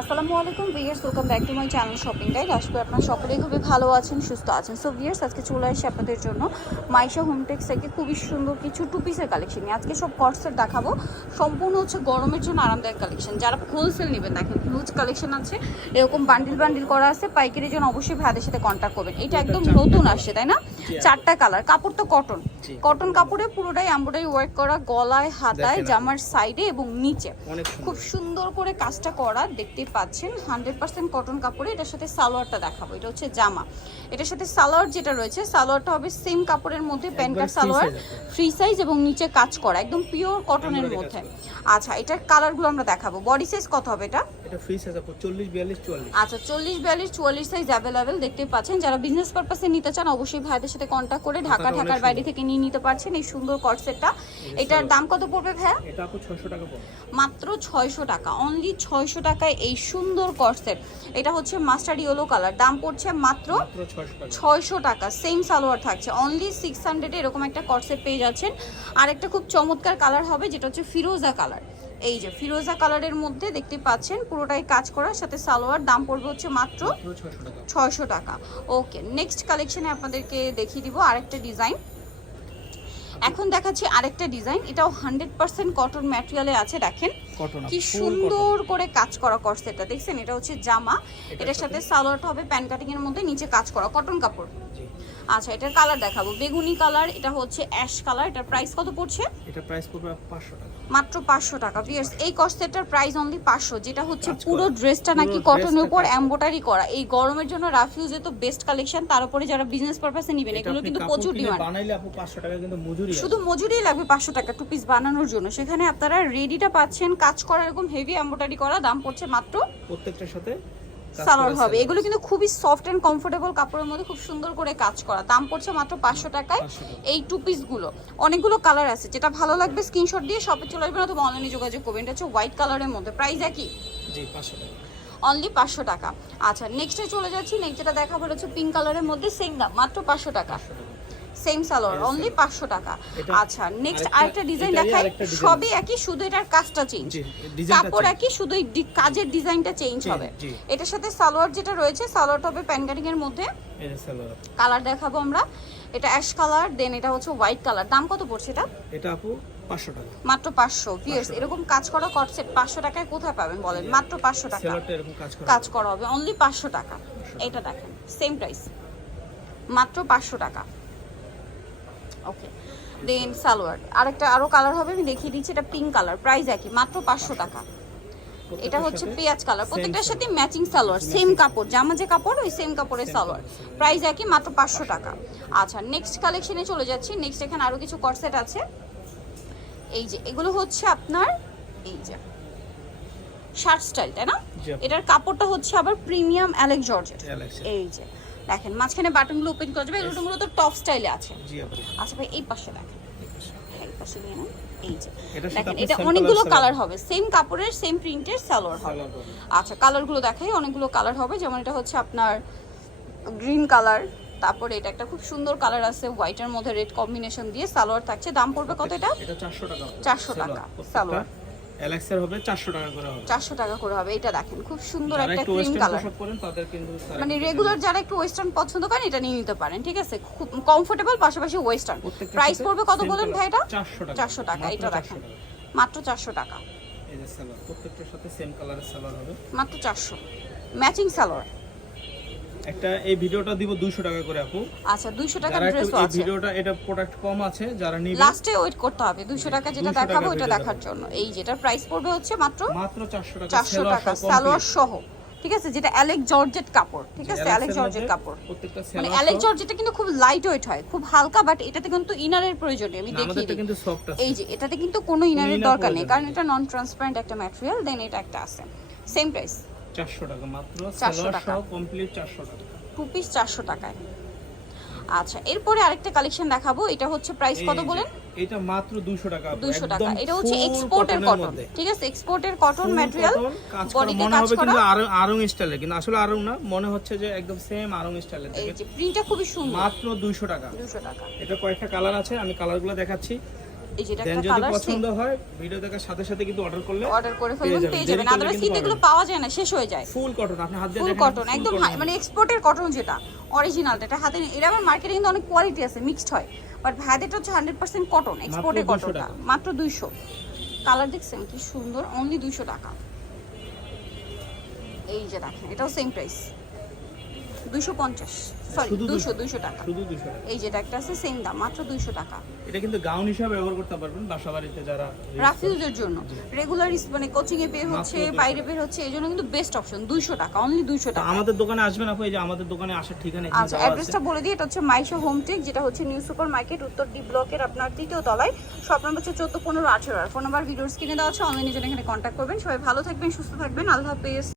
আসসালামু আলাইকুম viewers, welcome back to my channel shopping guide. আশা করি আপনারা সকলেই খুবই ভালো আছেন, সুস্থ আছেন। সো ভিউয়ার্স, আজকে চলে আসি আপনাদের জন্য মাইশা হোমটেক্স থেকে খুবই সুন্দর কিছু টু পিসের কালেকশন নিয়ে। আজকে সব কটসেট দেখাবো, সম্পূর্ণ হচ্ছে গরমের জন্য আরামদায়ক কালেকশন। যারা হোলসেল নেবেন দেখেন হিউজ কালেকশন আছে, এরকম বান্ডিল বান্ডিল করা আছে। পাইকারির জন্য অবশ্যই ভাইদের সাথে কন্ট্যাক্ট করবেন। এটা একদম নতুন আসছে, তাই না? চারটা কালার, কাপড়টা কটন, কটন কাপড়ে পুরোটাই এমব্রয়ডারি ওয়ার্ক করা, গলায় হাতায় জামার সাইডে এবং নিচে খুব সুন্দর করে কাজটা করা দেখতে পাচ্ছেন। 100% কটন কাপড়ে। এটার সাথে সালোয়ারটা দেখাবো, এটা হচ্ছে জামা। এটার সাথে সালোয়ার যেটা রয়েছে, সালোয়ারটা হবে সেম কাপড়ের মধ্যে, প্যান্ট কাট সালোয়ার, ফ্রি সাইজ এবং নিচে কাজ করা, একদম পিওর কটনের মধ্যে। আচ্ছা, এটার কালারগুলো আমরা দেখাবো। বডি সাইজ কত হবে এটা? এটা ফ্রি সাইজ আপু 40 42 44। আচ্ছা, 40 42 44 সাইজ अवेलेबल দেখতে পাচ্ছেন। যারা বিজনেস পারপাসে নিতে চান অবশ্যই ভাইদের সাথে কন্টাক্ট করে ঢাকার বাইরে থেকে নিয়ে নিতে পারছেন এই সুন্দর কট সেটটা। এটার দাম কত পড়বে ভাইয়া? এটা আপু 600 টাকা পড়বে, মাত্র 600 টাকা, অনলি 600 টাকায় এই সুন্দর কট সেট। এটা হচ্ছে মাস্টার্ড ইয়েলো কালার, দাম পড়ছে মাত্র 600 টাকা। সেম সালোয়ার থাকছে, অনলি 600 এরকম একটা কট সেট পেয়ে যাচ্ছেন। আর একটা খুব চমৎকার কালার হবে যেটা হচ্ছে ফিরোজা কালার। এই যে ফিরোজা কালারের মধ্যে দেখতে পাচ্ছেন পুরোটাই কাজ করার সাথে সালোয়ার, দাম পড়বে হচ্ছে মাত্র 600 টাকা। ওকে, নেক্সট কালেকশনে আপনাদেরকে দেখিয়ে দিব আরেকটা ডিজাইন। এখন দেখাচ্ছি আরেকটা ডিজাইন, এটাও 100% কটন ম্যাটেরিয়ালে আছে। দেখেন কি সুন্দর করে কাজ করা কটসেটটা, দেখছেন? এটা হচ্ছে জামা, এটার সাথে সালোয়ারটা হবে প্যান্ট কাটিং এর মধ্যে, নিচে কাজ করা কটন কাপড়। আচ্ছা, এটার কালার দেখাবো, বেগুনি কালার, এটা হচ্ছে অ্যাশ কালার। এটার প্রাইস কত পড়ছে? এটা প্রাইস পড়বে 500 টাকা, মাত্র 500 টাকা। ভিউয়ার্স, এই কটসেটটার প্রাইস অনলি 500, যেটা হচ্ছে পুরো ড্রেসটা নাকি কটনের উপর এমব্রয়ডারি করা। এই গরমের জন্য রাফিউজে তো বেস্ট কালেকশন, তার উপরে যারা বিজনেস পারপাসে নেবেন এগুলো কিন্তু প্রচুর ডিমান্ড। বানাইলে আপু 500 টাকা কিন্তু মজুরি, শুধু মজুরিই লাগবে 500 টাকা টু পিস বানানোর জন্য। সেখানে আপনারা রেডিটা পাচ্ছেন, কাজ করা এরকম হেভি এমব্রয়ডারি করা, দাম পড়ছে মাত্র। প্রত্যেকটার সাথে সালোয়ার হবে, এগুলো কিন্তু খুবই সফট এন্ড কমফোর্টেবল কাপড়ের মধ্যে খুব সুন্দর করে কাজ করা, দাম পড়ছে মাত্র 500 টাকায়। এই টু পিস গুলো অনেকগুলো কালার আছে, যেটা ভালো লাগবে স্ক্রিনশট দিয়ে শপে চলে আসবেন অথবা অনলাইনে যোগাযোগ করবেন। এটা হচ্ছে হোয়াইট কালারের মধ্যে, প্রাইস একই, জি 500 টাকা, অনলি 500 টাকা। আচ্ছা, নেক্সটে চলে যাচ্ছি। নেক্সট যেটা দেখাবো হচ্ছে পিঙ্ক কালারের মধ্যে, সেম দাম মাত্র 500 টাকা, সেম সালোয়ার, অনলি 500 টাকা। আচ্ছা, নেক্সট আরেকটা ডিজাইন দেখাই, সবই একই, শুধু এটার কাজটা চেঞ্জ, কাপড় একই, শুধু কাজের ডিজাইনটা চেঞ্জ হবে। এটার সাথে সালোয়ার যেটা রয়েছে, সালোয়ারটা হবে প্যান্ট কাটিং এর মধ্যে। এটা সালোয়ার কালার দেখাবো আমরা, এটা অ্যাশ কালার, দেন এটা হচ্ছে হোয়াইট কালার। দাম কত পড়ছে এটা? এটা আপু 500 টাকা, মাত্র 500। ভিউয়ার্স, এরকম কাজ করা কট সেট 500 টাকায় কোথায় পাবেন বলেন? মাত্র 500 টাকা, সালোয়ারটা এরকম কাজ করা হবে, অনলি 500 টাকা। এটা দেখেন সেম প্রাইস, মাত্র 500 টাকা। ওকে, দেন সালোয়ার আরেকটা আরো কালার হবে, আমি দেখিয়ে দিচ্ছি। এটা পিঙ্ক কালার, প্রাইস একই, মাত্র 500 টাকা। এটা হচ্ছে পেঁয়াজ কালার, প্রত্যেকটার সাথে ম্যাচিং সালোয়ার, সেম কাপড়, জামা যে কাপড় ওই সেম কাপড়ের সালোয়ার, প্রাইস একই, মাত্র 500 টাকা। আচ্ছা, নেক্সট কালেকশনে চলে যাচ্ছি। নেক্সট এখানে আরো কিছু কট সেট আছে। এই যে এগুলো হচ্ছে আপনার এই যে শার্ট স্টাইল, তাই না? এটার কাপড়টা হচ্ছে আবার প্রিমিয়াম অ্যালেক্স জর্জেট। এই যে দেখেন মাঝখানে বাটনগুলো ওপেন করা যাবে, এগুলো মূলত টপ স্টাইলে আছে। আচ্ছা ভাই, এই পাশে দেখেন, হ্যাঁ এই পাশে নিয়ে নেন। এই যে দেখেন, এটা অনেকগুলো কালার হবে, সেম কাপড়ের সেম প্রিন্টের সালোয়ার হবে। আচ্ছা, কালারগুলো দেখাই, অনেকগুলো কালার হবে, যেমন এটা হচ্ছে আপনার গ্রিন কালার, তারপরে এটা একটা খুব সুন্দর কালার আছে হোয়াইটের মধ্যে রেড কম্বিনেশন দিয়ে, সালোয়ার থাকছে। দাম পড়বে কত এটা? এটা 400 টাকা, 400 টাকা সালোয়ার, অ্যালেক্সের হবে 400 টাকা করে হবে, 400 টাকা করে হবে। এটা দেখেন খুব সুন্দর একটা ক্রিম কালার, মানে রেগুলার যারা একটু ওয়েস্টার্ন পছন্দ করেন এটা নিয়ে নিতে পারেন, ঠিক আছে? খুব কমফোর্টেবল, পাশাপাশি ওয়েস্টার্ন। প্রাইস পড়বে কত বলেন ভাই এটা? 400 টাকা। এটা দেখেন মাত্র 400 টাকা। এই যে সালোয়ার প্রত্যেকটার সাথে সেম কালারের সালোয়ার হবে, মাত্র 400, ম্যাচিং সালোয়ার। একটা এই ভিডিওটা দিব 200 টাকা করে আপু। আচ্ছা, 200 টাকার ড্রেসও আছে। এই ভিডিওটা এটা প্রোডাক্ট কম আছে, যারা নিবে লাস্টে ওয়েট করতে হবে 200 টাকা যেটা দেখাবো এটা দেখার জন্য। এই যেটার প্রাইস পড়বে হচ্ছে মাত্র 400 টাকা, 400 টাকা সালোয়ার সহ, ঠিক আছে? যেটা অ্যালেক্স জর্জেট কাপড়, ঠিক আছে? অ্যালেক্স জর্জেট কাপড়, প্রত্যেকটা মানে অ্যালেক্স জর্জেটটা কিন্তু খুব লাইট ওয়েট হয়, খুব হালকা, বাট এটাতে কিন্তু ইনারের প্রয়োজন নেই। আমি দেখিয়ে দিই, কিন্তু সফট আছে। এই যে এটাতে কিন্তু কোনো ইনারের দরকার নেই, কারণ এটা নন ট্রান্সপারেন্ট একটা ম্যাটেরিয়াল। দেন এটা একটা আছে, সেম প্রাইস 400 টাকা, মাত্র 400 সালোয়ার টাকা, সহ কমপ্লিট 400 টাকা, টু পিস 400 টাকায়। আচ্ছা, এরপরে আরেকটা কালেকশন দেখাবো, এটা হচ্ছে প্রাইস কত বলেন? এটা মাত্র 200 টাকা, 200 টাকা। এটা হচ্ছে এক্সপোর্টের কটন, ঠিক আছে? এক্সপোর্টের কটন ম্যাটেরিয়াল, বডিতে মনে কাজ হবে করা, কিন্তু আরং স্টাইলে, কিন্তু আসলে আরং না, মনে হচ্ছে যে একদম সেম আরং স্টাইলে। এই যে প্রিন্টটা খুবই সুন্দর, মাত্র 200 টাকা, 200 টাকা। এটা কয়েকটা কালার আছে, আমি কালারগুলো দেখাচ্ছি। এই যেটা দেন একটা যদি কালার পছন্দ হয় ভিডিও দেখার সাথে সাথে কিন্তু অর্ডার করলে অর্ডার করে ফেলবেন, পেয়ে যাবেন। দেরি করলে আদারওয়াইজ কিন্তু কিন্তু এগুলো পাওয়া যায় না, শেষ হয়ে যায়। ফুল কটন, আপনি হাত দিয়ে ফুল দেখেন, কটন full একদম cotton। মানে এক্সপোর্টের কটন, যেটা অরিজিনালটা, এটা হাতে এটা আবার মার্কেটে কিন্তু অনেক কোয়ালিটি আছে, মিক্সড হয়, বাট ভাইদেরটা হচ্ছে 100% কটন, এক্সপোর্টের 200 কটনটা টাকা। মাত্র 200। কালার দেখছেন কি সুন্দর, অনলি 200 টাকা। এই যে দেখেন এটাও সেম প্রাইস 250, সরি শুধু 200 টাকা। শুধু 200 টাকা। এই যেটা একটা আছে সেম দাম, মাত্র 200 টাকা। এটা কিন্তু গাউন হিসেবে ব্যবহার করতে পারবেন বাসা বাড়িতে যারা রাফিউজের জন্য, রেগুলার মানে কোচিং এ বের হচ্ছে, মাত্র 200 বাইরে বের হচ্ছে, এই জন্য কিন্তু বেস্ট অপশন। 200 টাকা, অনলি 200 তো টাকা। আমাদের দোকানে আসবেন আপু, এই যে আমাদের দোকানে আসার ঠিকানা এখানে আচ্ছা, দেওয়া আছে। অ্যাড্রেসটা বলে দিই, এটা হচ্ছে মাইশা হোমটেক, যেটা হচ্ছে নিউ সুপার মার্কেট, উত্তর ডি ব্লকের আপনার 3য় তলায়। শপ নাম্বার হচ্ছে 14 15 18। ফোন নাম্বার ভিডিওর স্ক্রিনে দেওয়া আছে, অনলাইনে জন্য এখানে কন্ট্যাক্ট করবেন। সবাই ভালো থাকবেন, সুস্থ থাকবেন, আল্লাহ হাফেজ।